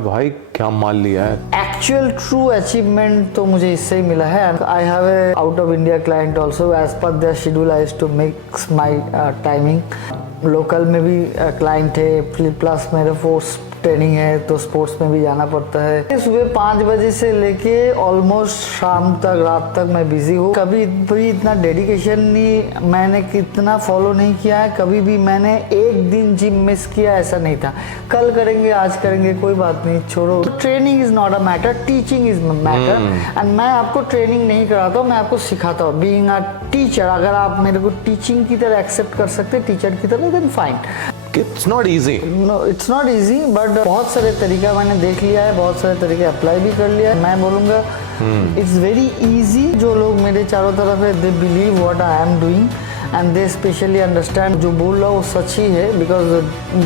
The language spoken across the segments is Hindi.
भाई क्या मान लिया है। एक्चुअल ट्रू अचीवमेंट तो मुझे इससे ही मिला है। I have a out of India client also, as per their schedule I used to mix my timing. Local में भी क्लाइंट है, प्लस मेरे फोर्स ट्रेनिंग है तो स्पोर्ट्स में भी जाना पड़ता है। सुबह 5 बजे से लेके ऑलमोस्ट शाम तक, रात तक मैं बिजी हूँ। कभी भी इतना डेडिकेशन नहीं, मैंने कितना फॉलो नहीं किया है। कभी भी मैंने एक दिन जिम मिस किया ऐसा नहीं था। कल करेंगे, आज करेंगे, कोई बात नहीं, छोड़ो। Training is not a matter, teaching is matter. And मैं आपको ट्रेनिंग नहीं कराता हूँ, मैं आपको सिखाता हूँ। बीइंग अ टीचर, अगर आप मेरे को टीचिंग की तरह एक्सेप्ट कर सकते, टीचर की तरह, then fine. It's not easy. No, it's not easy, but बहुत सारे तरीका मैंने देख लिया है, बहुत सारे तरीके अप्लाई भी कर लिया है। मैं बोलूँगा इट्स वेरी इजी। जो लोग मेरे चारों तरफ है, they believe what I am doing and they specially understand जो बोल रहा हूँ वो सच ही है, because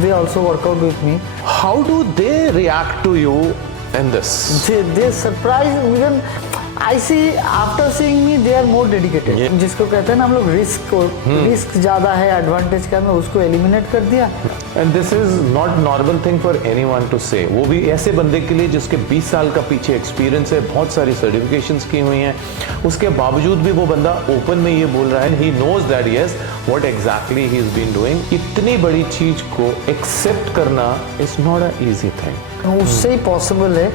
they also workout with me. How do they react to you in this? They surprise, even I see after seeing me they are more dedicated. जिसको कहते हैं ना हम लोग रिस्क ज़्यादा है, एडवांटेज का, मैं उसको एलिमिनेट कर दिया। And this is not normal thing for anyone to say, वो भी ऐसे बंदे के लिए जिसके 20 साल का पीछे एक्सपीरियंस है, बहुत सारी सर्टिफिकेशंस की हुई हैं, उसके बावजूद भी वो बंदा ओपन में ये बोल रहा है, he knows that yes what exactly he is been doing. इतनी बड़ी चीज को एक्सेप्ट करना is not a easy thing. उससे ही पॉसिबल है।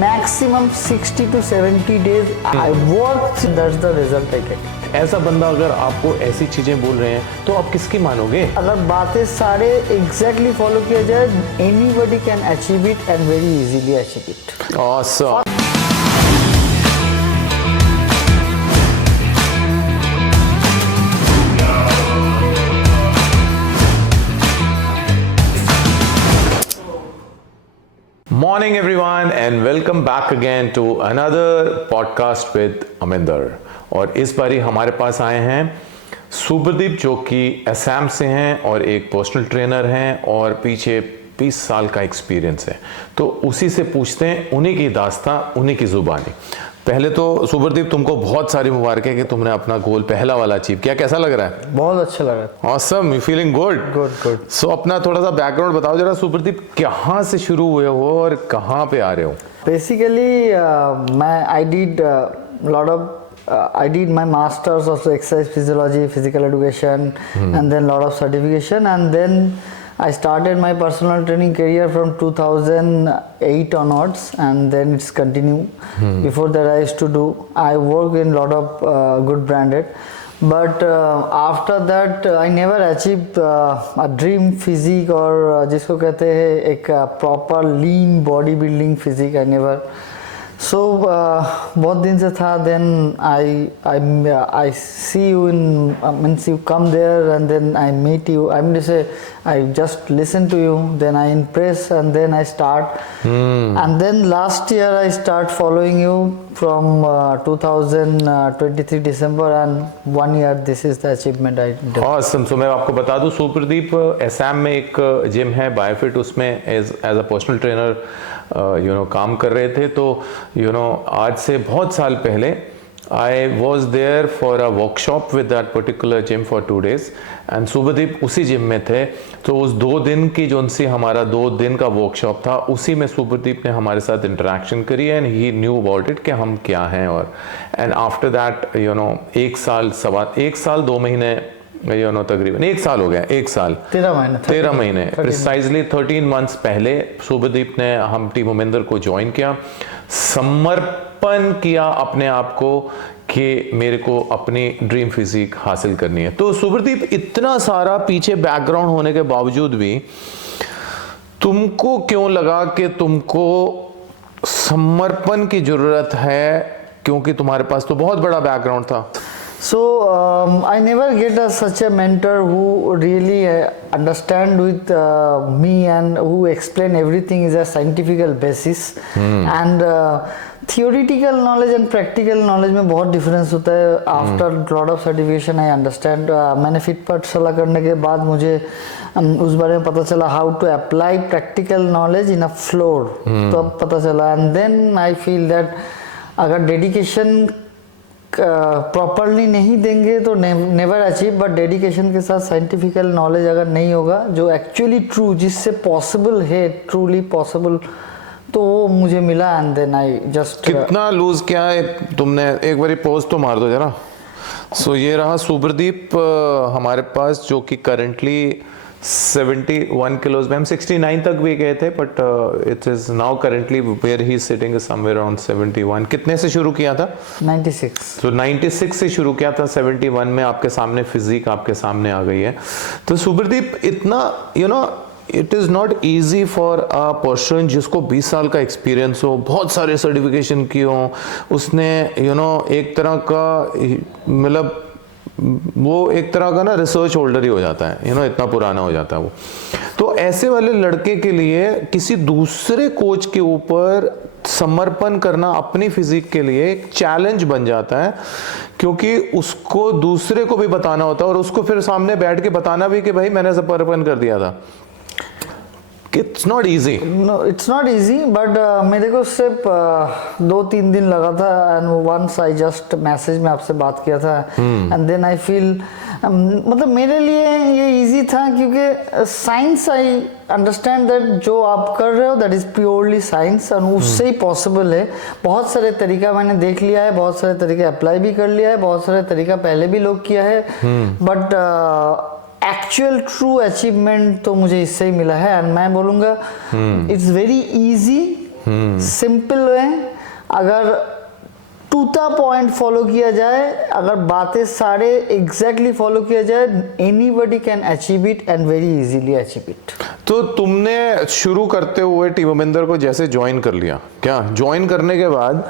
Maximum 60 to 70 days I work, that's the result I get. ऐसा बंदा अगर आपको ऐसी चीजें बोल रहे हैं तो आप किसकी मानोगे? अगर बातें सारे एग्जैक्टली फॉलो किया जाए, anybody can achieve it and very easily achieve it. Awesome. Morning everyone and welcome back again to another podcast with Aminder। और इस बारी हमारे पास आए हैं सुप्रदीप, जो कि असम से हैं और एक पर्सनल ट्रेनर हैं और पीछे 20 साल का एक्सपीरियंस है। तो उसी से पूछते हैं, उन्हीं की दास्तां, उन्हीं की जुबानी। पहले तो सुप्रदीप, तुमको बहुत सारी मुबारक है कि तुमने अपना गोल पहला वाला अचीव किया। कैसा लग रहा है? बहुत अच्छा लगा। Awesome, you feeling good? Good. So अपना थोड़ा सा बैकग्राउंड बताओ जरा सुप्रदीप, कहाँ से शुरू हुए हो और कहाँ पे आ रहे हो? बेसिकली मैं I did my masters of exercise physiology, physical education, and then lot of certification, and then I started my personal training career from 2008 onwards, and then it's continued. Before that I work in lot of good branded, but after that I never achieved a dream physique, or जिसको कहते हैं एक proper lean body building physique, I never. So बहुत दिन से था, then I see you in, means you come there and then I meet you, I mean to say I just listen to you, then I impress and then I start. And then last year I start following you from 2023 December, and 1 year this is the achievement I did. Awesome। So मैं आपको बता दूं, सुप्रदीप असम में एक जिम है बायोफिट, उसमें एज अ पर्सनल ट्रेनर काम कर रहे थे। तो आज से बहुत साल पहले I was there for a workshop with that particular gym for 2 days, and सुप्रदीप उसी जिम में थे। तो उस 2 दिन की जो उनसे हमारा 2 दिन का वर्कशॉप था, उसी में सुप्रदीप ने हमारे साथ इंटरेक्शन करी and he knew about it कि हम क्या हैं। और एंड आफ्टर दैट 1 साल 2 महीने, तकरीबन 1 साल हो गया, 1 साल 13 महीने प्रिसाइजली 13 मंथ्स पहले सुप्रदीप ने हम टीम अमिंदर को ज्वाइन किया, समर्पण किया अपने आप को कि मेरे को अपनी ड्रीम फिजिक हासिल करनी है। तो सुप्रदीप, इतना सारा पीछे बैकग्राउंड होने के बावजूद भी तुमको क्यों लगा कि तुमको समर्पण की जरूरत है, क्योंकि तुम्हारे पास तो बहुत बड़ा बैकग्राउंड था? So I never get such a mentor who really understand with me and who explain everything is a scientific basis, and theoretical knowledge and practical knowledge में बहुत difference होता है। After lot of certification I understand, मैंने फिट पाठशाला करने के बाद मुझे उस बारे में पता चला how to apply practical knowledge in a floor, तो अब पता चला। And then I feel that अगर dedication प्रॉपरली नहीं देंगे तो नेवर अचीव, बट डेडिकेशन के साथ साइंटिफिकल नॉलेज अगर नहीं होगा जो एक्चुअली ट्रू, जिससे पॉसिबल है, ट्रूली पॉसिबल, तो वो मुझे मिला एंड देन आई जस्ट कितना लूज किया है तुमने? एक बारी पोज तो मार दो जरा। सो ये रहा सुप्रदीप हमारे पास, जो कि करंटली 71 किलोज में, हम 69 तक भी गए थे, but it is now currently where he sitting somewhere around 71। कितने से शुरू किया था? 96। तो 96 से शुरू किया था, 71 में आपके सामने फिजिक आपके सामने आ गई है। तो सुप्रदीप, इतना it is not easy for a person जिसको 20 साल का एक्सपीरियंस हो, बहुत सारे सर्टिफिकेशन किए हों, उसने एक तरह का मतलब वो एक तरह का ना रिसर्च होल्डर ही हो जाता है, इतना पुराना हो जाता है वो। तो ऐसे वाले लड़के के लिए किसी दूसरे कोच के ऊपर समर्पण करना अपनी फिजिक के लिए एक चैलेंज बन जाता है, क्योंकि उसको दूसरे को भी बताना होता है और उसको फिर सामने बैठ के बताना भी कि भाई मैंने समर्पण कर दिया था। It's not easy. No, it's not easy, but मेरे को सिर्फ 2-3 दिन लगा था and once I just message में आपसे बात किया था and then I feel मतलब मेरे लिए ये easy था, क्योंकि साइंस I understand that जो आप कर रहे हो that is purely science and उससे ही पॉसिबल है। बहुत सारे तरीका मैंने देख लिया है, बहुत सारे तरीके अप्लाई भी कर लिया है, बहुत सारे तरीका पहले भी लोग किया है, बट एक्चुअल ट्रू अचीवमेंट तो मुझे इससे ही मिला है। एंड मैं बोलूँगा it's very easy, simple way. अगर टूटा पॉइंट फॉलो किया जाए, अगर बातें सारे एग्जैक्टली फॉलो किया जाए, anybody can achieve it and very easily achieve it. तो तुमने शुरू करते हुए टीम अमिंदर को जैसे ज्वाइन कर लिया, क्या ज्वाइन करने के बाद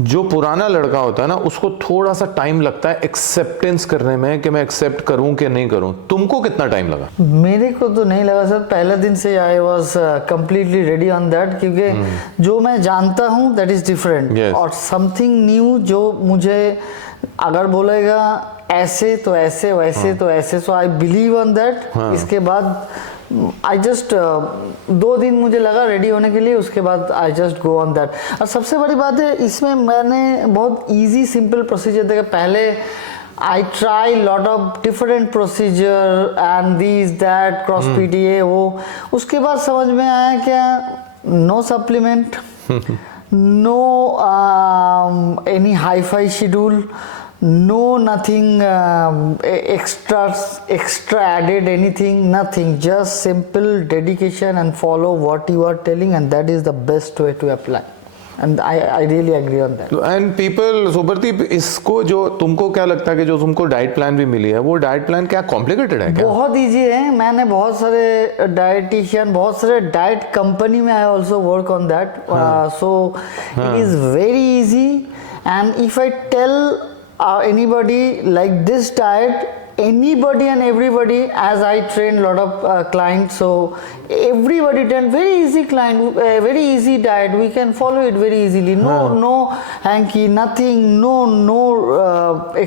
जो पुराना लड़का होता है ना, उसको थोड़ा सा टाइम लगता है एक्सेप्टेंस करने में कि मैं एक्सेप्ट करूं कि नहीं करूं। तुमको कितना टाइम लगा? मेरे को तो नहीं लगा सर, पहले दिन से I was completely ready on that, क्योंकि जो मैं जानता हूँ दैट इज डिफरेंट, और समथिंग न्यू जो मुझे अगर बोलेगा ऐसे तो ऐसे, वैसे तो ऐसे, सो आई बिलीव ऑन दैट। इसके बाद आई जस्ट 2 दिन मुझे लगा रेडी होने के लिए, उसके बाद I just go on that. और सबसे बड़ी बात है इसमें, मैंने बहुत इजी सिंपल प्रोसीजर देखा। पहले I try lot of different procedure and this that cross PTA वो, उसके बाद समझ में आया क्या, no supplement, no any hi fi schedule, no nothing extra added anything, nothing, just simple dedication and follow what you are telling, and that is the best way to apply, and I really agree on that. And people, सुप्रदीप, इसको जो तुमको क्या लगता है कि जो तुमको डाइट प्लान भी मिली है, वो डाइट प्लान क्या कॉम्प्लिकेटेड है क्या? बहुत इजी है। मैंने बहुत सारे डाइटिशियन, बहुत सारे डाइट कंपनी में I also work on that, so it is very easy. And if I tell anybody like this diet, anybody and everybody, as I train lot of clients, so everybody tell very easy client, very easy diet, we can follow it very easily, no hanky, nothing, no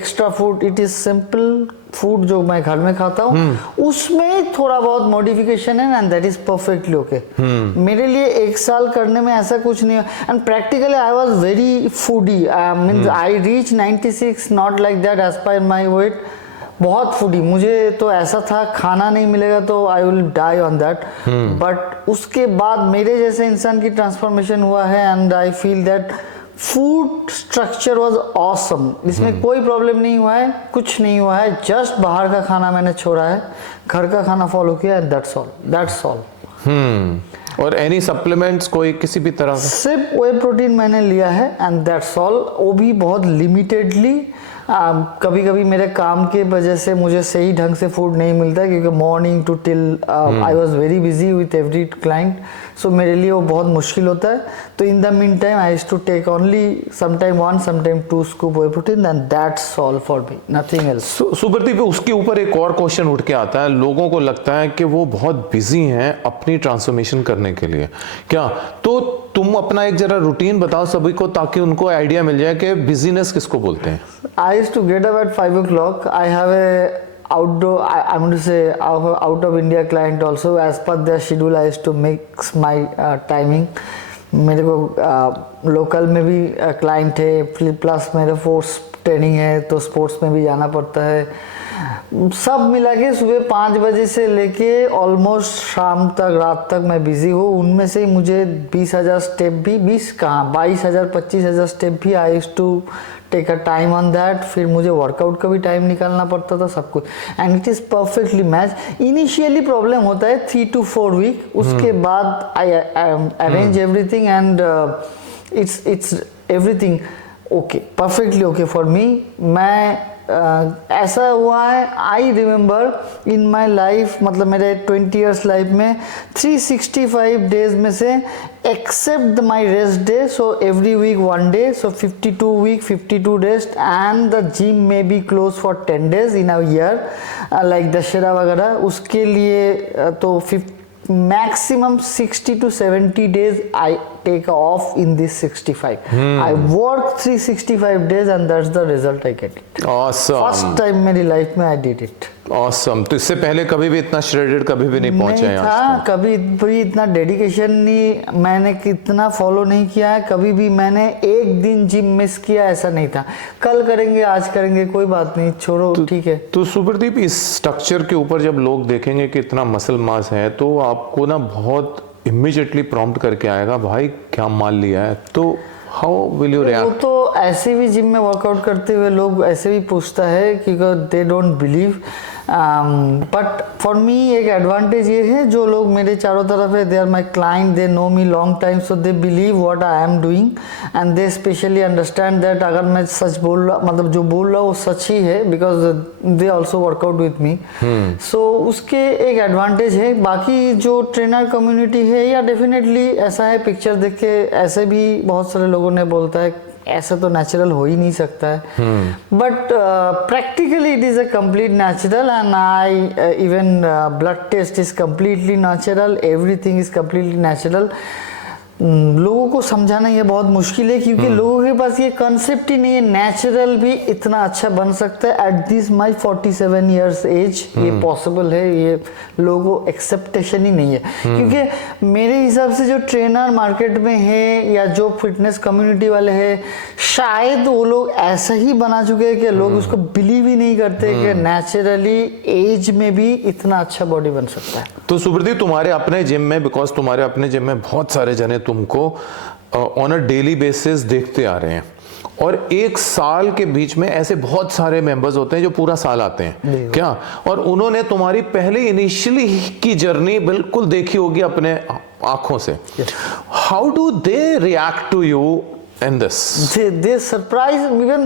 extra food, it is simple food जो मैं घर में खाता हूँ उसमें थोड़ा बहुत मॉडिफिकेशन है and that is perfectly okay. मेरे लिए 1 साल करने में ऐसा कुछ नहीं है। And practically I was very foodie, means I reach 96, not like that as per my weight, बहुत फूडी। मुझे तो ऐसा था खाना नहीं मिलेगा तो I will die on that, but उसके बाद मेरे जैसे इंसान की ट्रांसफॉर्मेशन हुआ है and I feel that food structure was awesome. इसमें कोई प्रॉब्लम नहीं हुआ है, कुछ नहीं हुआ है, जस्ट बाहर का खाना मैंने छोड़ा है, घर का खाना फॉलो किया है, दैट्स ऑल। और एनी सप्लीमेंट्स कोई किसी भी तरह का? सिर्फ वे प्रोटीन मैंने लिया है एंड दैट्स ऑल, वो भी बहुत लिमिटेडली। कभी कभी मेरे काम के वजह से मुझे सही ढंग से फूड नहीं मिलता है, क्योंकि morning to till I was very busy with every client, so मेरे लिए वो बहुत मुश्किल होता है। तो in the meantime I used to take only sometime 1 sometime 2 scoop whey protein and that's all for me, nothing else. Supradeep, उसके ऊपर एक और क्वेश्चन उठ के आता है, लोगों को लगता है कि वो बहुत बिजी हैं अपनी ट्रांसफॉर्मेशन करने के लिए, क्या तो तुम अपना एक जरा रूटीन बताओ सभी को, ताकि उनको आइडिया मिल जाए कि बिजीनेस किसको बोलते हैं। I used to get up at 5 o'clock. I have a outdoor, I'm going to say out of India client also. As per their schedule, I used to mix my timing. मेरे को लोकल में भी क्लाइंट है, प्लस मेरा फोर्स ट्रेनिंग है, तो स्पोर्ट्स में भी जाना पड़ता है। सब मिला के सुबह 5 बजे से लेके ऑलमोस्ट शाम तक, रात तक मैं बिजी हूँ। उनमें से मुझे 20,000 स्टेप भी, 20 कहाँ 22,000 25,000 स्टेप भी I used to take a time on that. फिर मुझे वर्कआउट का भी टाइम निकालना पड़ता था, सब कुछ, and it is perfectly match. Initially problem होता है 3 to 4 वीक, उसके बाद आई arrange everything and it's everything okay, perfectly okay for me. मैं ऐसा हुआ है, I remember in my life, मतलब मेरे 20 ईयर्स लाइफ में 365 डेज में से except my rest day, so every week 1 day, so 52 week 52 days, and the gym may be closed for 10 days in a year, like Dussehra वगैरह, उसके लिए तो maximum 60 to 70 days I take off in this 65. I work 365 days and that's the result I get it. Awesome. First time मेरी लाइफ में I did it. Awesome. तो इससे पहले कभी भी इतना श्रेडेड कभी भी नहीं पहुंचे हैं था, कभी भी इतना डेडिकेशन नहीं, मैंने कितना फॉलो नहीं किया है। कभी भी मैंने एक दिन जिम मिस किया ऐसा नहीं था। कल करेंगे, आज करेंगे, कोई बात नहीं, छोड़ो, ठीक है। तो सुप्रदीप, इस स्ट्रक्चर के ऊपर जब लोग देखेंगे कि इतना मसल मास है तो आपको ना बहुत इमीडिएटली प्रॉम्प्ट करके आएगा, भाई क्या मान लिया है, तो हाउ विल यू रिएक्ट? वो तो ऐसे भी जिम में वर्कआउट करते हुए लोग ऐसे भी पूछता है कि they don't believe, but for me एक एडवांटेज ये है, जो लोग मेरे चारों तरफ है, they are my client, they know me long time, so they believe what I am doing and they specially understand that अगर मैं सच बोल रहा, मतलब जो बोल रहा हूँ वो सच ही है, because they also workout with me, so उसके एक एडवांटेज है। बाकी जो ट्रेनर कम्युनिटी है, या डेफिनेटली ऐसा है, पिक्चर देख के ऐसे भी बहुत सारे लोगों ने बोलता है ऐसा तो नेचुरल हो ही नहीं सकता है, but practically it is a complete natural, and I even blood test is completely natural, everything is completely natural. लोगों को समझाना ये बहुत मुश्किल है, क्योंकि लोगों के पास ये कंसेप्ट ही नहीं है नेचुरल भी इतना अच्छा बन सकता है। At this my 47 years age ये पॉसिबल है, ये लोगों को एक्सेप्टेशन ही नहीं है। क्योंकि मेरे हिसाब से जो ट्रेनर मार्केट में है या जो फिटनेस कम्युनिटी वाले हैं, शायद वो लोग ऐसा ही बना चुके हैं कि लोग उसको बिलीव ही नहीं करते कि नेचुरली एज में भी इतना अच्छा बॉडी बन सकता है। तो सुप्रदीप, तुम्हारे अपने जिम में, बिकॉज तुम्हारे अपने जिम में बहुत सारे जने तुमको ऑन अ डेली बेसिस देखते आ रहे हैं, और एक साल के बीच में ऐसे बहुत सारे मेंबर्स होते हैं जो पूरा साल आते हैं क्या, और उन्होंने तुम्हारी पहले इनिशियली की जर्नी बिल्कुल देखी होगी अपने आंखों से। How do they react to you in this? They surprise, even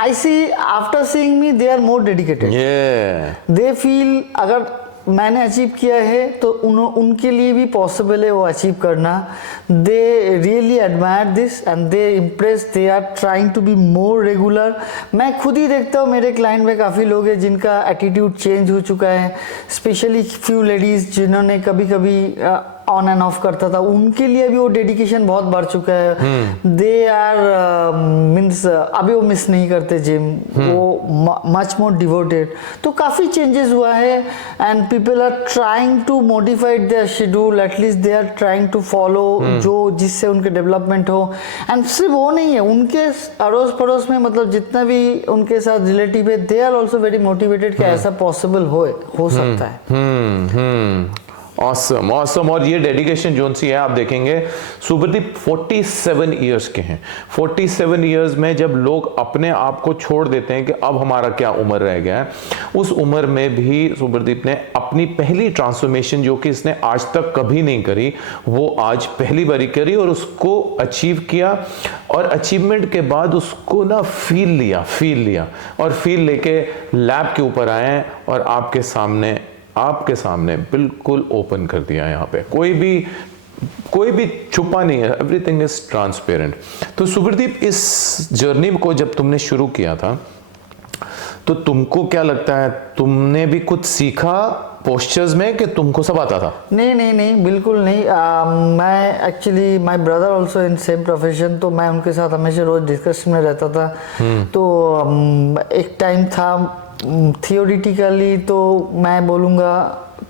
I see after seeing me they are more dedicated. Yeah. They feel अगर मैंने अचीव किया है तो उनके लिए भी पॉसिबल है वो अचीव करना। They really admire this and they impress, they are trying to be more regular. मैं खुद ही देखता हूँ मेरे क्लाइंट में काफ़ी लोग हैं जिनका एटीट्यूड चेंज हो चुका है, स्पेशली फ्यू लेडीज जिन्होंने कभी कभी ऑन एंड ऑफ करता था, उनके लिए भी वो डेडिकेशन बहुत बढ़ चुका है। दे आर मीन्स अभी वो मिस नहीं करते जिम, वो मच मोर डिवोटेड। तो काफ़ी चेंजेस हुआ है, and people are trying to modify their schedule, at least they are trying to follow जो जिससे उनके डेवलपमेंट हो। एंड सिर्फ वो नहीं है, उनके अड़ोस पड़ोस में, मतलब जितना भी उनके साथ रिलेटिव है, they are also very motivated कि ऐसा पॉसिबल हो सकता है। Awesome, awesome। और ये डेडिकेशन जोन सी है, आप देखेंगे सुप्रदीप 47 इयर्स के हैं। 47 इयर्स में जब लोग अपने आप को छोड़ देते हैं कि अब हमारा क्या उम्र रह गया है, उस उम्र में भी सुप्रदीप ने अपनी पहली ट्रांसफॉर्मेशन, जो कि इसने आज तक कभी नहीं करी, वो आज पहली बारी करी और उसको अचीव किया। और अचीवमेंट के बाद उसको ना फील लिया और फील लेके लैब के ऊपर आए और आपके सामने बिल्कुल ओपन कर दिया। यहाँ पे कोई भी छुपा नहीं है, एवरीथिंग इज ट्रांसपेरेंट। तो सुप्रदीप, इस जर्नी को जब तुमने शुरू किया था तो तुमको क्या लगता है, तुमने भी कुछ सीखा पोस्चर्स में कि तुमको सब आता था? नहीं, बिल्कुल नहीं। मैं actually my brother also in same profession, तो मैं उनके साथ हमेशा रोज डिस्कशन में रहता था। तो एक टाइम था थियोरिटिकली तो मैं बोलूँगा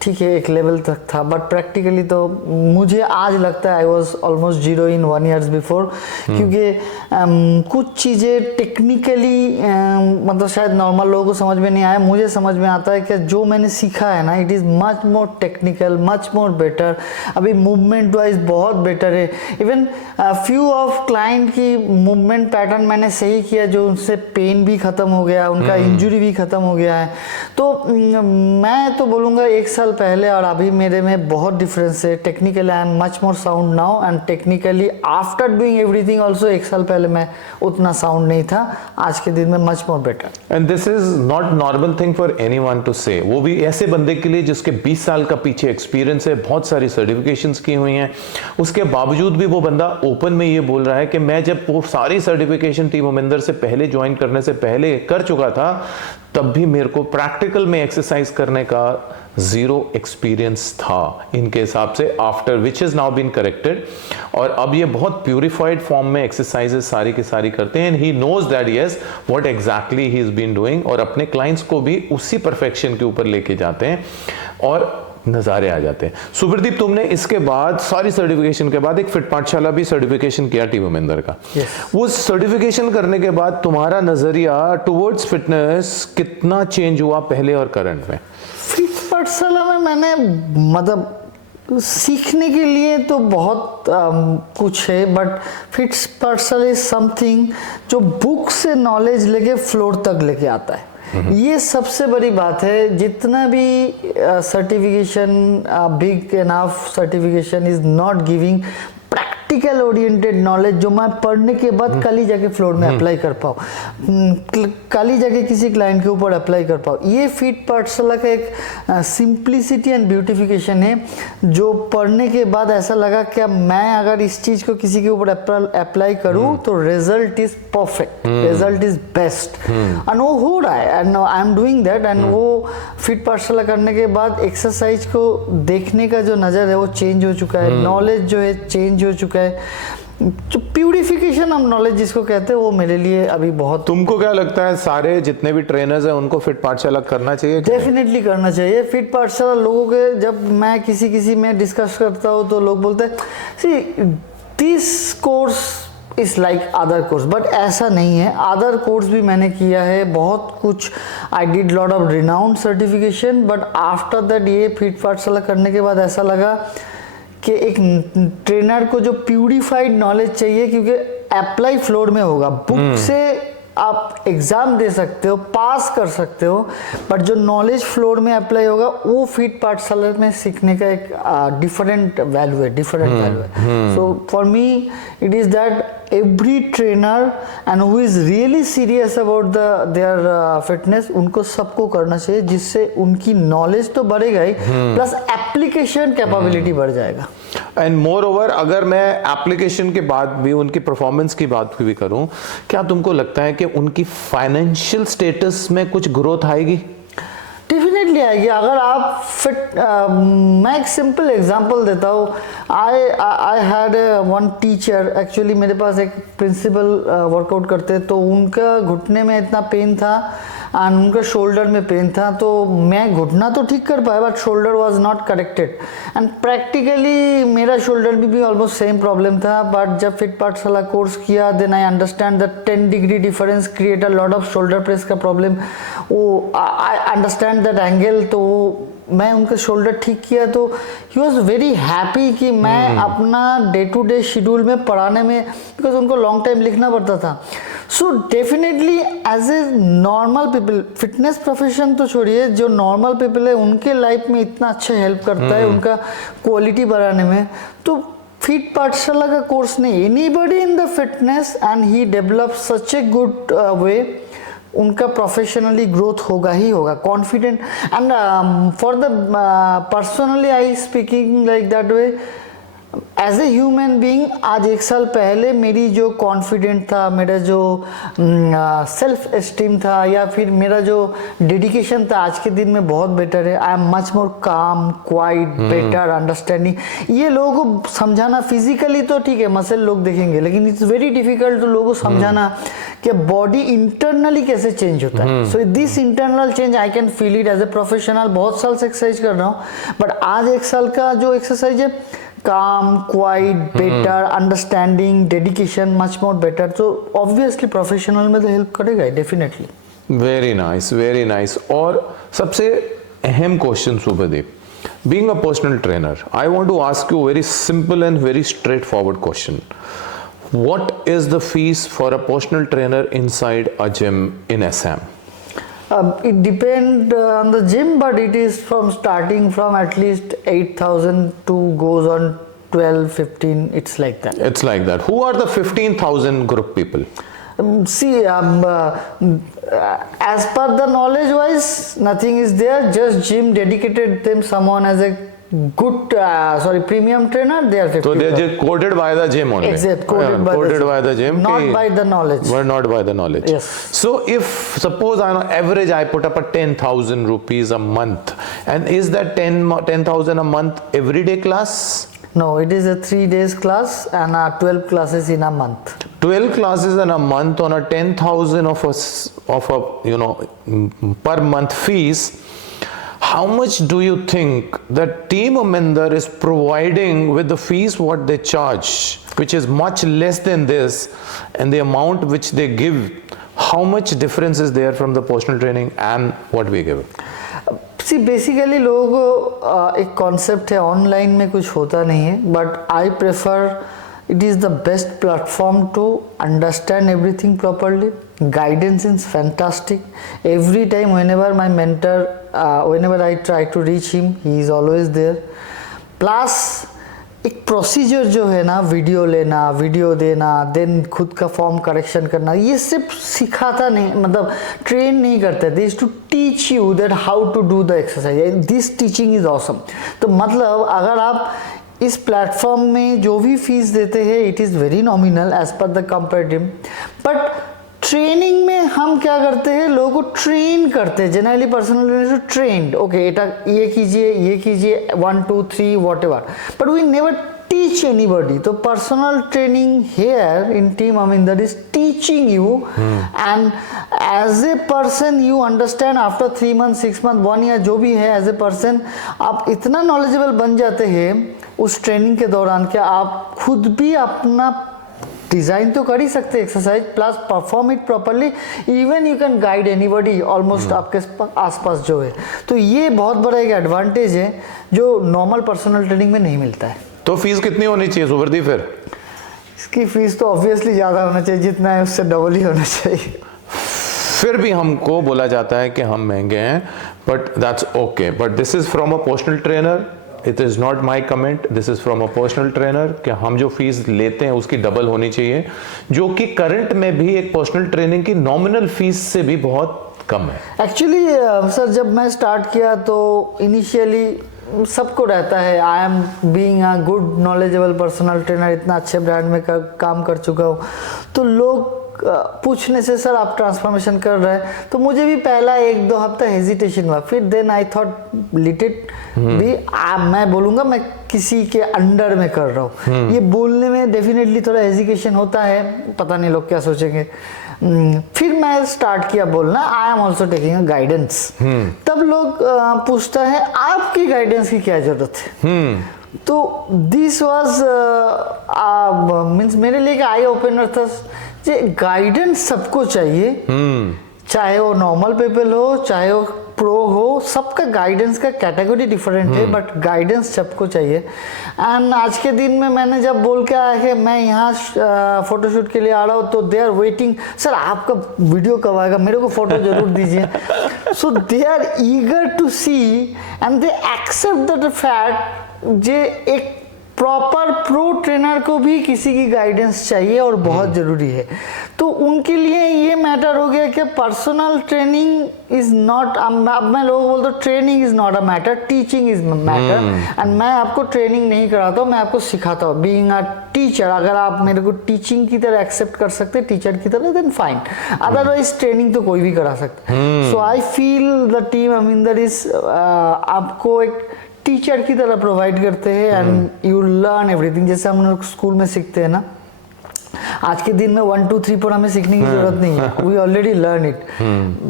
ठीक है एक लेवल तक था, बट प्रैक्टिकली तो मुझे आज लगता है I was almost 0 in 1 years before, क्योंकि कुछ चीज़ें टेक्निकली मतलब शायद नॉर्मल लोगों को समझ में नहीं आया, मुझे समझ में आता है कि जो मैंने सीखा है ना it is much more technical, much more better. अभी मूवमेंट वाइज बहुत बेटर है। इवन फ्यू ऑफ क्लाइंट की मूवमेंट पैटर्न मैंने सही किया, जो उनसे पेन भी ख़त्म हो गया, उनका इंजरी भी ख़त्म हो गया है। तो मैं तो बोलूँगा 1 साल पहले और अभी मेरे में बहुत डिफरेंस है। Technically I am much more sound now, and technically after doing everything also 1 साल पहले मैं उतना साउंड नहीं था, आज के दिन में much more better. And this is not normal thing for anyone to say, वो भी ऐसे बंदे के लिए जिसके 20 साल का पीछे एक्सपीरियंस है, बहुत सारी सर्टिफिकेशंस की हुई हैं, उसके बावजूद भी वो बंदा ओपन में ये बोल रहा है कि मैं जब वो सारी सर्टिफिकेशन टीम मोमिंदर से पहले ज्वाइन करने से पहले कर चुका था, तब भी मेरे को प्रैक्टिकल में एक्सरसाइज करने का 0 एक्सपीरियंस था इनके हिसाब से, after which is now been corrected. और अब ये बहुत प्यूरिफाइड फॉर्म में एक्सरसाइजेस सारी की सारी करते हैं, and he knows that yes what exactly he is been doing, और अपने क्लाइंट्स को भी उसी परफेक्शन के ऊपर लेके जाते हैं और नज़ारे आ जाते हैं। सुप्रदीप, तुमने इसके बाद सारी सर्टिफिकेशन के बाद एक फिट पाठशाला भी सर्टिफिकेशन किया टीम मोमिंदर का। वो सर्टिफिकेशन करने के बाद तुम्हारा नजरिया टुवर्ड्स फिटनेस कितना चेंज हुआ पहले और करंट में? फिट पाठशाला में मैंने मतलब सीखने के लिए तो बहुत कुछ है, बट फिट पाठशाला इज समथिंग जो बुक से नॉलेज लेके फ्लोर तक लेके आता है। ये सबसे बड़ी बात है। जितना भी certification, big enough certification is not giving practical oriented knowledge जो मैं पढ़ने के बाद कल ही जाके फ्लोर में अप्लाई कर पाऊँ, कल ही जाके किसी क्लाइंट के ऊपर अप्लाई कर पाऊँ। ये फिट पाठशाला का एक सिंप्लिसिटी एंड ब्यूटिफिकेशन है, जो पढ़ने के बाद ऐसा लगा कि मैं अगर इस चीज़ को किसी के ऊपर अप्लाई करूँ तो result is perfect, result is best, and वो हो रहा है, and I am doing that. And वो फिट पाठशाला करने के बाद एक्सरसाइज को देखने का जो नज़र है वो चेंज हो चुका है, नॉलेज जो है चेंज हो चुका है। जो प्यूरिफिकेशन ऑफ नॉलेज जिसको कहते हैं वो मेरे लिए अभी बहुत। तुमको क्या लगता है सारे जितने भी ट्रेनर्स हैं उनको फिट पाठशाला करना चाहिए? डेफिनेटली करना चाहिए फिट पाठशाला। लोगों के जब मैं किसी में डिस्कस करता हूँ तो लोग बोलते हैं see this course is like other course, but ऐसा नहीं है। अदर कोर्स भी मैंने किया है बहुत कुछ, I did lot of renowned certification, but after that ये फिट पाठशाला करने के बाद ऐसा लगा कि एक ट्रेनर को जो प्यूरिफाइड नॉलेज चाहिए, क्योंकि अप्लाई फ्लोर में होगा, बुक से आप एग्जाम दे सकते हो, पास कर सकते हो, बट जो नॉलेज फ्लोर में अप्लाई होगा वो फिट पाठशाला में सीखने का एक डिफरेंट वैल्यू है, डिफरेंट वैल्यू है। So for me it is that every trainer and who is really serious about their fitness, उनको सबको करना चाहिए, जिससे उनकी नॉलेज तो बढ़ेगा ही, प्लस एप्लीकेशन कैपेबिलिटी बढ़ जाएगा। एंड मोर ओवर, अगर मैं एप्लीकेशन के बाद भी उनकी परफॉर्मेंस की बात भी करूं, क्या तुमको लगता है कि उनकी फाइनेंशियल स्टेटस में कुछ ग्रोथ आएगी? डेफिनेटली आएगी। अगर आप फिट, मैं एक सिंपल एग्जांपल देता हूँ। I had one teacher, actually मेरे पास एक प्रिंसिपल वर्कआउट करते, तो उनका घुटने में इतना पेन था एंड उनका शोल्डर में पेन था, तो मैं घुटना तो ठीक कर पाया but shoulder was not corrected, and practically मेरा शोल्डर में भी ऑलमोस्ट सेम प्रॉब्लम था। बट जब फिट पाठशाला कोर्स किया, then I understand that 10 degree difference create a lot of shoulder press का प्रॉब्लम। वो आई अंडरस्टैंड दैट एंगल, तो मैं उनका शोल्डर ठीक किया, तो ही वॉज वेरी हैप्पी कि मैं अपना डे टू डे शेड्यूल में पढ़ाने में, बिकॉज उनको लॉन्ग टाइम लिखना पड़ता था। So definitely as a normal people, fitness profession तो छोड़िए, जो नॉर्मल पीपल है उनके लाइफ में इतना अच्छा हेल्प करता है उनका क्वालिटी बढ़ाने में। तो फिट पाठशाला का कोर्स नहीं, anybody in the fitness and he develop such a good way, उनका प्रोफेशनली ग्रोथ होगा ही होगा, confident. And for the personally I speaking like that way, as a human being आज 1 साल पहले मेरी जो कॉन्फिडेंट था, मेरा जो सेल्फ एस्टीम था, या फिर मेरा जो डेडिकेशन था, आज के दिन में बहुत बेटर है. आई एम मच मोर काम, क्वाइट, बेटर, अंडरस्टैंडिंग. ये लोगों को समझाना फिजिकली तो ठीक है, मसल लोग देखेंगे, लेकिन इट्स वेरी डिफिकल्ट लोगों को समझाना कि बॉडी इंटरनली कैसे चेंज होता है. So this internal change I can feel it as a professional. बहुत साल से एक्सरसाइज कर रहा हूँ, बट आज 1 साल का जो एक्सरसाइज है, calm, quiet, better, understanding, dedication, much more better. So obviously professional में तो help करेगा definitely. Very nice, very nice. और सबसे अहम question सुभदीप, being a personal trainer, I want to ask you a very simple and very straightforward question. What is the fees for a personal trainer inside a gym in Assam? It depends on the gym, but it is from starting from at least 8,000 to goes on 12, 15. It's like that. It's like that. Who are the 15,000 group people? See, as per the knowledge wise, nothing is there. Just gym dedicated them someone as a good premium trainer. They are 50. So they are just coded by the gym only. Exact, coded by the gym. Not by the knowledge. But not by the knowledge. Yes. So if suppose on average I put up a 10,000 rupees a month, and is that 10,000 a month everyday class? No, it is a 3 days class and 12 classes in a month. 12 classes in a month on a 10,000 of a per month fees. How much do you think that Team Aminder is providing with the fees what they charge, which is much less than this, and the amount which they give? How much difference is there from the personal training and what we give? See, basically लोगों को एक कॉन्सेप्ट है, ऑनलाइन में कुछ होता नहीं है, but I prefer it is the best platform to understand everything properly. Guidance is fantastic. Every time whenever my mentor, whenever I try to reach him, he is always there. Plus एक प्रोसीजर जो है ना, वीडियो लेना, वीडियो देना, देन खुद का फॉर्म करेक्शन करना, ये सिर्फ सिखाता नहीं, मतलब ट्रेन नहीं करते. They is to teach you that how to do the exercise. This teaching is awesome. तो मतलब अगर आप इस प्लेटफॉर्म में जो भी फीस देते हैं, it is very nominal as per the comparative. But training में हम क्या करते हैं, लोगों को ट्रेन करते हैं. जनरली पर्सनल ट्रेंड, ओके ये कीजिए 1 2 3 whatever, but we never teach anybody. So personal training here in Team Aminder is teaching you, and as a person you understand after 3 months, 6 months, 1 year जो भी है, as a person आप इतना knowledgeable बन जाते हैं उस ट्रेनिंग के दौरान कि आप खुद भी अपना डिज़ाइन तो कर ही सकते हैं exercise, plus perform it properly. Even you can guide anybody almost आपके आसपास जो है. तो ये बहुत बड़ा एक एडवांटेज है जो नॉर्मल पर्सनल ट्रेनिंग में नहीं मिलता है. तो फीस कितनी होनी चाहिए सुवर्दी? फिर इसकी फीस तो ऑब्वियसली ज़्यादा होना चाहिए, जितना है उससे डबल ही होना चाहिए. फिर भी हमको बोला जाता है कि हम महंगे हैं, but that's okay. But this is from a personal trainer, it is not my comment, this is from a personal trainer कि हम जो फीस लेते हैं उसकी डबल होनी चाहिए, जो कि करंट में भी एक पर्सनल ट्रेनिंग की नॉमिनल फीस से भी बहुत कम है. एक्चुअली सर जब मैं स्टार्ट किया तो इनिशियली सबको रहता है, I am being a good knowledgeable personal trainer, इतना अच्छे ब्रांड में काम कर चुका हूँ, तो लोग पूछने से सर आप ट्रांसफॉर्मेशन कर रहे हैं, तो मुझे भी पहला 1-2 हफ्ता हेजिटेशन हुआ. फिर then I thought let it भी, मैं बोलूँगा मैं किसी के अंडर में कर रहा हूँ. ये बोलने में डेफिनेटली थोड़ा हेजिटेशन होता है, पता नहीं लोग क्या सोचेंगे. फिर मैं स्टार्ट किया बोलना, I am also taking a guidance. तब लोग पूछता है आपकी गाइडेंस की क्या जरूरत है. तो दिस वाज मीन्स मेरे लिए एक आई ओपनर था. गाइडेंस सबको चाहिए, चाहे वो नॉर्मल पीपल हो, चाहे वो प्रो हो, सबका गाइडेंस का कैटेगरी डिफरेंट है, बट गाइडेंस सबको चाहिए. एंड आज के दिन में मैंने जब बोल के आया कि मैं यहाँ फोटोशूट के लिए आ रहा हूँ, तो दे आर वेटिंग, सर आपका वीडियो कब आएगा, मेरे को फोटो जरूर दीजिए. So they are eager to see and they accept that fact जे एक प्रॉपर प्रो ट्रेनर को भी किसी की गाइडेंस चाहिए और बहुत ज़रूरी है। तो उनके लिए ये मैटर हो गया कि पर्सनल ट्रेनिंग इज़ नॉट, अब मैं लोगों को बोलता हूँ training is not a matter, teaching is matter. And मैं आपको ट्रेनिंग नहीं कराता हूँ, मैं आपको सिखाता हूँ। बीइंग अ टीचर, अगर आप मेरे को टीचिंग की तरह एक्सेप्ट कर सकते, टीचर की तरह, देन फाइन, अदरवाइज ट्रेनिंग तो कोई भी करा सकता है। So I feel the team Aminder is आपको एक टीचर की तरह प्रोवाइड करते हैं एंड यू लर्न एवरीथिंग। जैसे हम लोग स्कूल में सीखते हैं ना, आज के दिन में 1 2 3 4 हमें सीखने की जरूरत नहीं है, we already learn it.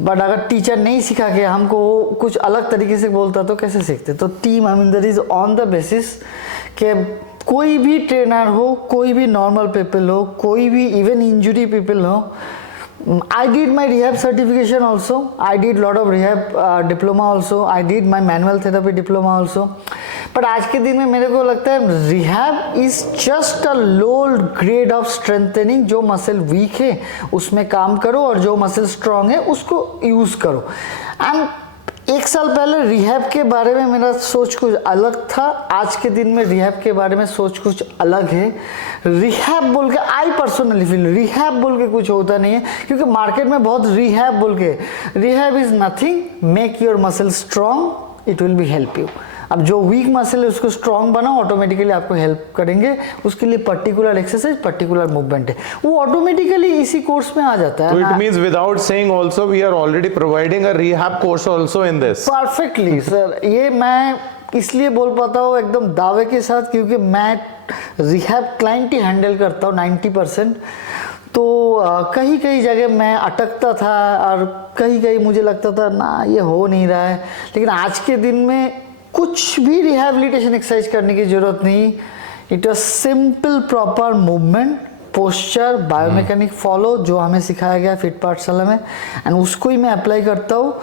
But अगर टीचर नहीं सिखा के हमको कुछ अलग तरीके से बोलता तो कैसे सीखते? तो team Aminder is on the basis के कोई भी ट्रेनर हो, कोई भी नॉर्मल पीपल हो, कोई भी इवन इंजुरी पीपल हो। I did my rehab certification also. I did lot of rehab diploma also. I did my manual therapy diploma also. but आज के दिन में मेरे को लगता है rehab is just a low grade of strengthening। जो मसल वीक है उसमें काम करो और जो मसल स्ट्रांग है उसको यूज करो। एंड 1 साल पहले रिहैब के बारे में मेरा सोच कुछ अलग था, आज के दिन में रिहैब के बारे में सोच कुछ अलग है। रिहैब बोल के, आई पर्सनली फील रिहैब बोल के कुछ होता नहीं है, क्योंकि मार्केट में बहुत रिहैब बोल के, rehab is nothing, make your muscle strong, it will be help you. अब जो वीक मसल है उसको स्ट्रांग बनाओ, ऑटोमेटिकली आपको हेल्प करेंगे। उसके लिए पर्टिकुलर एक्सरसाइज, पर्टिकुलर मूवमेंट है, वो ऑटोमेटिकली इसी कोर्स में आ जाता है। So it means without saying also we are already providing a rehab course also in this. Perfectly sir, ये मैं इसलिए बोल पाता हूँ एकदम दावे के साथ, क्योंकि मैं रिहैब क्लाइंट ही हैंडल करता हूँ 90%। तो कहीं कहीं जगह मैं अटकता था और कहीं कहीं मुझे लगता था ना ये हो नहीं रहा है, लेकिन आज के दिन में कुछ भी रिहैबिलिटेशन एक्सरसाइज करने की जरूरत नहीं। It was simple proper movement, posture, biomechanic follow जो हमें सिखाया गया फिट पाठशाला में, एंड उसको ही मैं अप्लाई करता हूँ।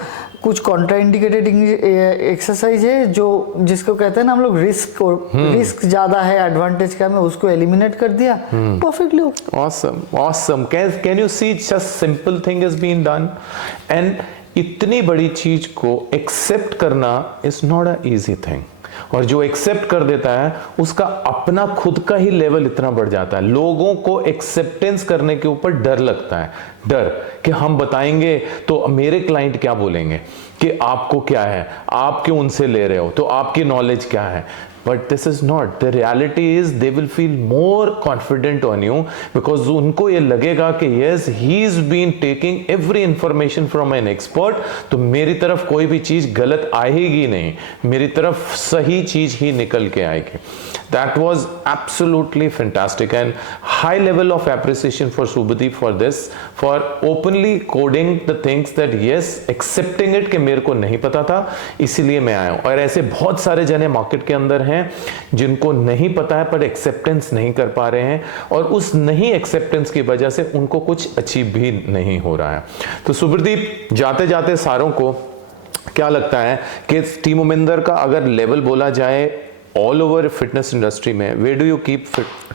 कुछ कॉन्ट्राइंडिकेटेड एक्सरसाइज है जो जिसको कहते हैं ना हम लोग रिस्क, और रिस्क ज़्यादा है एडवांटेज का, मैं उसको एलिमिनेट कर दिया, perfectly. Awesome. Can you see just simple thing is being done and इतनी बड़ी चीज को एक्सेप्ट करना is not a easy thing. और जो एक्सेप्ट कर देता है उसका अपना खुद का ही लेवल इतना बढ़ जाता है। लोगों को एक्सेप्टेंस करने के ऊपर डर लगता है, डर कि हम बताएंगे तो मेरे क्लाइंट क्या बोलेंगे कि आपको क्या है, आप क्यों उनसे ले रहे हो, तो आपकी नॉलेज क्या है। But this is not. The reality is they will feel more confident on you because उनको ये लगेगा कि yes, he's been taking every information from an expert, तो मेरी तरफ कोई भी चीज गलत आएगी नहीं, मेरी तरफ सही चीज ही निकल के आएगी। That was absolutely fantastic and high level of appreciation for Subhadeep for this, for openly coding the things that yes, accepting it कि मेरे को नहीं पता था इसीलिए मैं आया हूँ। और ऐसे बहुत सारे जने मार्केट के अंदर हैं जिनको नहीं पता है पर एक्सेप्टेंस नहीं कर पा रहे हैं, और उस नहीं एक्सेप्टेंस की वजह से उनको कुछ अचीव भी नहीं हो रहा है। तो सुब्रदीप, जाते जाते सारों को क्या लगता है कि टीम उमिंदर का अगर लेवल बोला जाए ऑल ओवर फिटनेस इंडस्ट्री में, where do you keep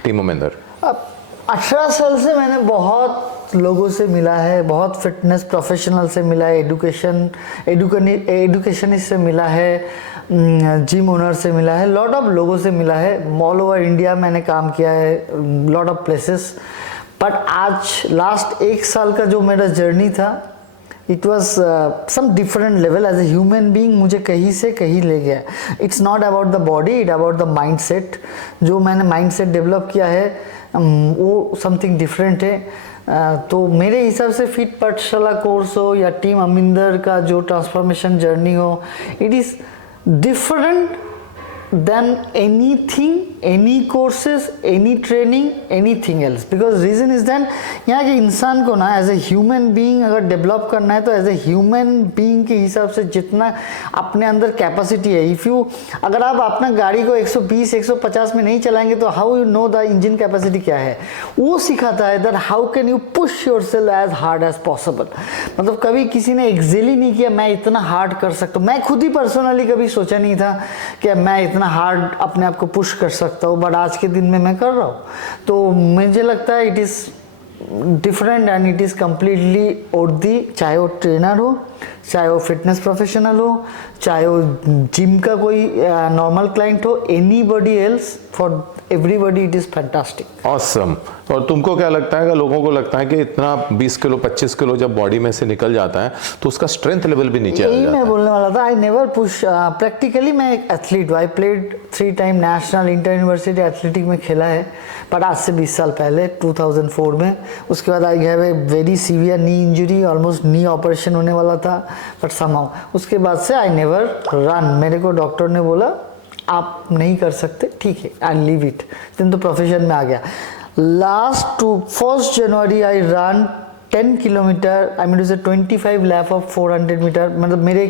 team Uminder? 18 साल से मैंने बहुत लोगों से मिला है, बहुत फिटनेस प्रोफेशनल से मिला है, एडुकेशनिस्ट से मिला है, जिम ओनर से मिला है, लॉट ऑफ लोगों से मिला है। ऑल ओवर इंडिया मैंने काम किया है, लॉट ऑफ प्लेसेस। बट आज लास्ट 1 साल का जो मेरा जर्नी था, it was some different level. As a human being मुझे कहीं से कहीं ले गया। It's not about the body, it about the mindset. जो मैंने माइंड सेट डेवलप किया है वो समथिंग डिफरेंट है। तो मेरे हिसाब से फिट पाठशाला कोर्स हो या टीम अमिंदर का जो ट्रांसफॉर्मेशन जर्नी हो, it is different than anything, any courses, any training, anything else, because reason is that यहाँ के इंसान को ना एज ए ह्यूमन बीइंग अगर डेवलप करना है तो एज ए ह्यूमन बीइंग के हिसाब से जितना अपने अंदर कैपेसिटी है, इफ़ यू अगर आप अपना गाड़ी को 120 150 में नहीं चलाएंगे तो how you know the engine capacity क्या है, वो सिखाता है that how can you push yourself as hard as possible. मतलब कभी किसी ने एक्सेल ही नहीं किया मैं इतना हार्ड कर सकता हूँ। मैं खुद ही पर्सनली कभी सोचा नहीं था कि मैं इतना हार्ड अपने आप को पुश कर सकता हूँ, बट आज के दिन में मैं कर रहा हूँ। तो मुझे लगता है it is different and it is completely वर्दी, चाहे वो ट्रेनर हो, चाहे वो फिटनेस प्रोफेशनल हो, चाहे वो जिम का कोई नॉर्मल क्लाइंट हो, anybody else, for everybody it is fantastic. Awesome. और तुमको क्या लगता है कि लोगों को लगता है कि इतना 20 किलो 25 किलो जब बॉडी में से निकल जाता है तो उसका स्ट्रेंथ लेवल भी नीचे आ यही जाता मैं है। बोलने वाला था, आई नेवर पुश प्रैक्टिकली। मैं एक एथलीट हूँ, I played 3 time national inter university athletic में खेला है, बट आज से 20 साल पहले 2004 में। उसके बाद आई have a very severe knee injury, almost knee operation होने वाला था, बट समहाउ उसके बाद से आई नेवर रन। मेरे को डॉक्टर ने बोला आप नहीं कर सकते, ठीक है, आई लीव इट। दिन तो प्रोफेशन में आ गया। Last two 1 January I run 10 kilometre, I mean to say 25 lap of 400 metre. मतलब मेरे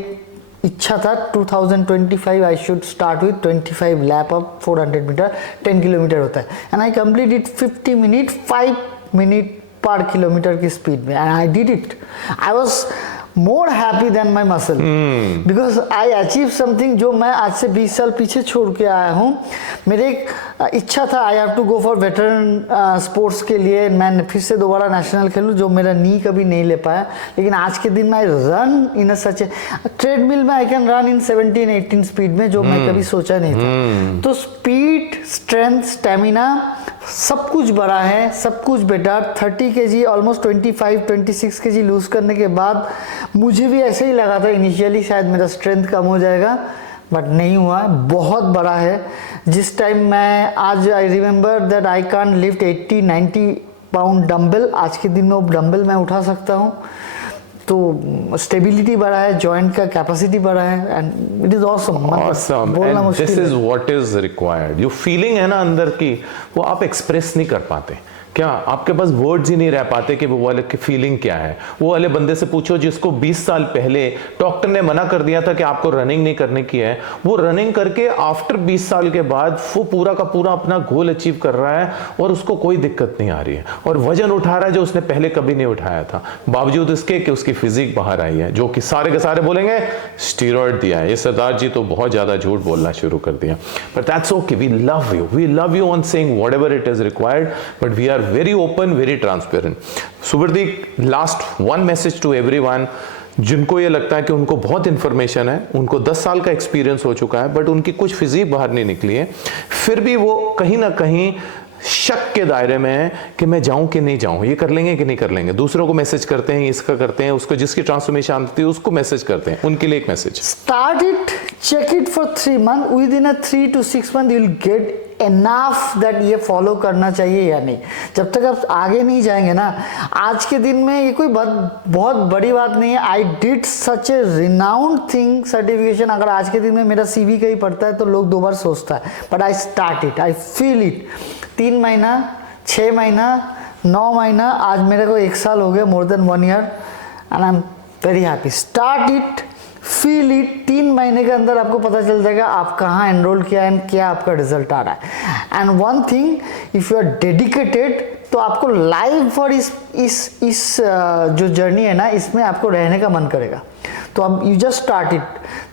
इच्छा था 2025 I should start with 25 lap of 400 metre, 10 kilometre होता है, and I complete it 50 minute 5 minute per kilometre की स्पीड में, and I did it. I was more happy than my muscle because I achieve something जो मैं आज से 20 साल पीछे छोड़ के आया हूँ। मेरे एक इच्छा था I have to go for veteran sports के लिए, मैं फिर से दोबारा नेशनल खेलूँ, जो मेरा नी कभी नहीं ले पाया। लेकिन आज के दिन में I run in a such treadmill में I can run in 17-18 speed में, जो मैं कभी सोचा नहीं था। तो स्पीड, स्ट्रेंथ, स्टेमिना सब कुछ बढ़ा है, सब कुछ better. 30 kg almost 25-26 kg lose करने के बाद मुझे भी ऐसे ही लगा था इनिशियली शायद मेरा स्ट्रेंथ कम हो जाएगा, बट नहीं हुआ, बहुत बड़ा है। जिस टाइम मैं आज I remember that I can lift 80-90 pound dumbbell, आज के दिन में वो डंबल मैं उठा सकता हूँ। तो स्टेबिलिटी बढ़ा है, जॉइंट का कैपेसिटी बढ़ा है, and it is awesome. Awesome, and this is what is required. जो फीलिंग है ना अंदर की, वो आप एक्सप्रेस नहीं कर पाते। क्या आपके पास वर्ड्स ही नहीं रह पाते कि वो वाले की फीलिंग क्या है। वो वाले बंदे से पूछो जिसको 20 साल पहले डॉक्टर ने मना कर दिया था कि आपको रनिंग नहीं करने की है, वो रनिंग करके आफ्टर 20 साल के बाद वो पूरा का पूरा अपना गोल अचीव कर रहा है और उसको कोई दिक्कत नहीं आ रही है, और वजन उठा रहा है जो उसने पहले कभी नहीं उठाया था, बावजूद इसके कि उसकी फिजिक बाहर आई है, जो कि सारे के सारे बोलेंगे स्टीरॉयड दिया है। ये सरदार जी तो बहुत ज्यादा झूठ बोलना शुरू कर दिया, but that's okay, we love you on saying whatever it is required, but we are very open, very transparent. Subhardeep, last one message to everyone जिनको ये लगता है कि उनको बहुत इंफॉर्मेशन है, उनको 10 साल का एक्सपीरियंस हो चुका है, बट उनकी कुछ फिजिक बाहर नहीं निकली है, फिर भी वो कहीं ना कहीं शक के दायरे में है कि मैं जाऊं कि नहीं जाऊं, ये कर लेंगे कि नहीं कर लेंगे। दूसरों को मैसेज करते हैं, इसका करते हैं, उसको जिसकी ट्रांसफॉर्मेशन आती है उसको मैसेज करते हैं। उनके लिए एक message, start it, check it for 3 month, within 3 to 6 month you will get enough that ये फॉलो करना चाहिए या नहीं। जब तक आप आगे नहीं जाएंगे ना, आज के दिन में ये कोई बहुत बड़ी बात नहीं है। I did such A renowned thing, certification. अगर आज के दिन में मेरा CV कहीं पढ़ता है तो लोग 2 बार सोचता है, but I start it, I feel it. 3 महीना, 6 महीना, 9 महीना, आज मेरे को 1 साल हो गया, more than 1 year, and I am very happy. Start it, feel it. 3 महीने के अंदर आपको पता चल जाएगा आप कहाँ एनरोल किया एंड क्या आपका रिजल्ट आ रहा है। And one thing, if you are dedicated तो आपको लाइफ और इस जो जर्नी है ना, इसमें आपको रहने का मन करेगा। तो अब यू जस्ट स्टार्ट इट।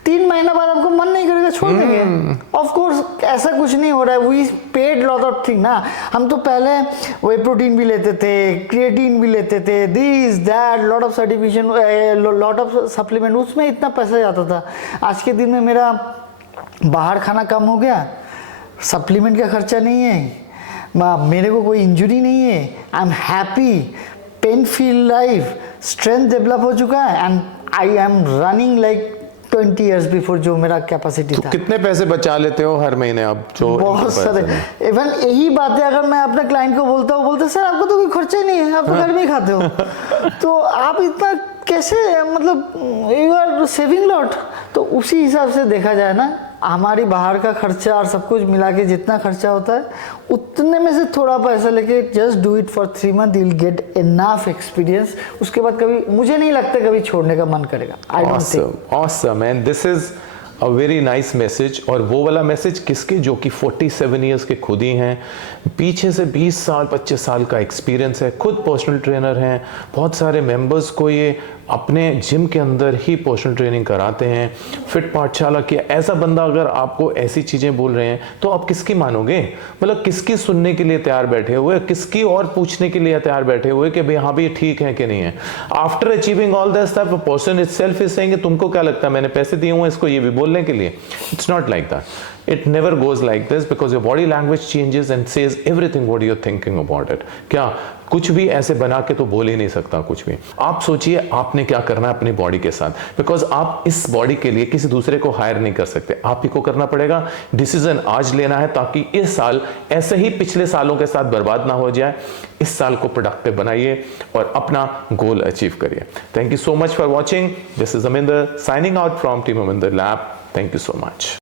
3 महीना बाद आपको मन नहीं करेगा, छोड़ देंगे। ऑफ कोर्स ऐसा कुछ नहीं हो रहा है, we paid lot of thing ना। हम तो पहले वे प्रोटीन भी लेते थे, क्रिएटिन भी लेते थे, this that, lot of certification, lot of supplement, उसमें इतना पैसा जाता था। आज के दिन में मेरा बाहर खाना कम हो गया, सप्लीमेंट का खर्चा नहीं है, मेरे को कोई इंजरी नहीं है, I am happy, pain feel life, strength develop हो चुका है, and I am running like 20 years before जो मेरा कैपेसिटी था। कितने पैसे बचा लेते हो हर महीने आप? जो बहुत सारे, इवन यही बातें अगर मैं अपने क्लाइंट को बोलता हूँ, बोलते सर आपको तो कोई खर्चा ही नहीं है, आप तो घर में ही खाते हो, तो आप इतना कैसे, मतलब यू आर सेविंग लॉट। तो उसी हिसाब से देखा जाए ना, हमारी बाहर का खर्चा और सब कुछ मिला के जितना खर्चा होता है, उतने में से थोड़ा पैसा लेके just do it for 3 month, you will get enough experience. उसके बाद कभी, मुझे नहीं लगता कभी छोड़ने का मन करेगा। I don't think. Awesome, and this is a very nice message. और वो वाला मैसेज किसके, जो कि 47 ईयर्स के खुद ही हैं, पीछे से 20 साल 25 साल का एक्सपीरियंस है, खुद पर्सनल ट्रेनर हैं, बहुत सारे मेंबर्स को ये अपने जिम के अंदर ही पर्सनल ट्रेनिंग कराते हैं, फिट पाठशाला की। ऐसा बंदा अगर आपको ऐसी चीज़ें बोल रहे हैं तो आप किसकी मानोगे? मतलब किसकी सुनने के लिए तैयार बैठे हुए, किसकी और पूछने के लिए तैयार बैठे हुए कि भाई हाँ भाई ठीक है कि नहीं है? After achieving all this that person itself is saying तुमको क्या लगता है मैंने पैसे दिए हुए इसको ये भी बोलने के लिए? It's not like that. It never goes like this because your body language changes and says everything what you're thinking about it. क्या कुछ भी ऐसे बना के तो बोल ही नहीं सकता कुछ भी। आप सोचिए आपने क्या करना है अपनी बॉडी के साथ, बिकॉज आप इस बॉडी के लिए किसी दूसरे को हायर नहीं कर सकते, आप ही को करना पड़ेगा। डिसीजन आज लेना है ताकि इस साल ऐसे ही पिछले सालों के साथ बर्बाद ना हो जाए। इस साल को प्रोडक्टिव बनाइए और अपना गोल अचीव करिए। Thank you so much for watching. This is Aminder signing out from team Aminder lab. Thank you so much.